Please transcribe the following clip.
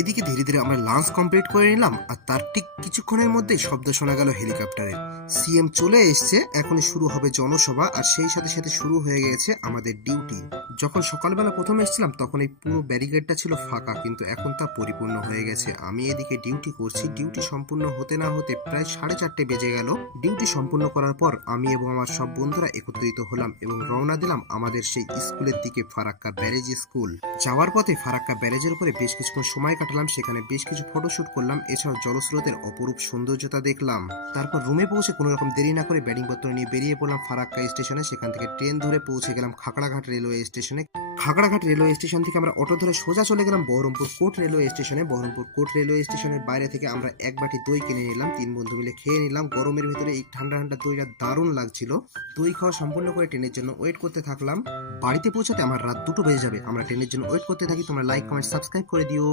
এদিকে ধীরে ধীরে আমরা লাঞ্চ কমপ্লিট করে নিলাম, আর তার ঠিক কিছুক্ষণের মধ্যেই শব্দ শোনা গেল হেলিকপ্টারের। সিএম চলে এসছে, এখনই শুরু হবে জনসভা, আর সেই সাথে সাথে শুরু হয়ে গেছে আমাদের ডিউটি। যখন সকালবেলা প্রথম এসেছিলাম তখন এই পুরো ব্যারিকেডটা ছিল ফাঁকা, কিন্তু এখন তা পরিপূর্ণ হয়ে গেছে। আমি এদিকে ডিউটি করছি, ডিউটি সম্পূর্ণ হতে না হতে প্রায় 4:30 বেজে গেল। ডিউটি সম্পূর্ণ করার পর আমি এবং আমার সব বন্ধুরা একত্রিত হলাম এবং রওনা দিলাম আমাদের সেই স্কুলের দিকে, ফারাক্কা ব্যারেজ স্কুল। যাওয়ার পথে ফারাক্কা ব্যারেজের উপরে বেশ কিছুক্ষণ সময় কাটালাম, সেখানে বেশ কিছু ফটোশুট করলাম, এছাড়াও জলস্রোতের অপরূপ সৌন্দর্যতা দেখলাম। তারপর রুমে পৌঁছে কোনো রকম দেরি না করে ব্যাটিং পত্র নিয়ে বেরিয়ে পড়লাম ফারাক্কা স্টেশনে। সেখান থেকে ট্রেন ধরে পৌঁছে গেলাম খাগড়াঘাট রেলওয়ে স্টেশনে। খাগড়াঘাট রেলওয়ে স্টেশন থেকে আমরা অটো ধরে সোজা চলে গেলাম বহরমপুর কোর্ট রেলওয়ে স্টেশনে। বহরমপুর কোর্ট রেলওয়ে স্টেশনের বাইরে থেকে আমরা এক বাটি দই কিনে নিলাম, 3 বন্ধু মিলে খেয়ে নিলাম। গরমের ভিতরে এই ঠান্ডা ঠান্ডা দইটা দারুণ লাগছিল। দই খাওয়া সম্পূর্ণ করে ট্রেনের জন্য ওয়েট করতে থাকলাম। বাড়িতে পৌঁছাতে আমার রাত 2টো বেজে যাবে। আমরা ট্রেনের জন্য ওয়েট করতে থাকি। তোমরা লাইক কমেন্ট সাবস্ক্রাইব করে দিও।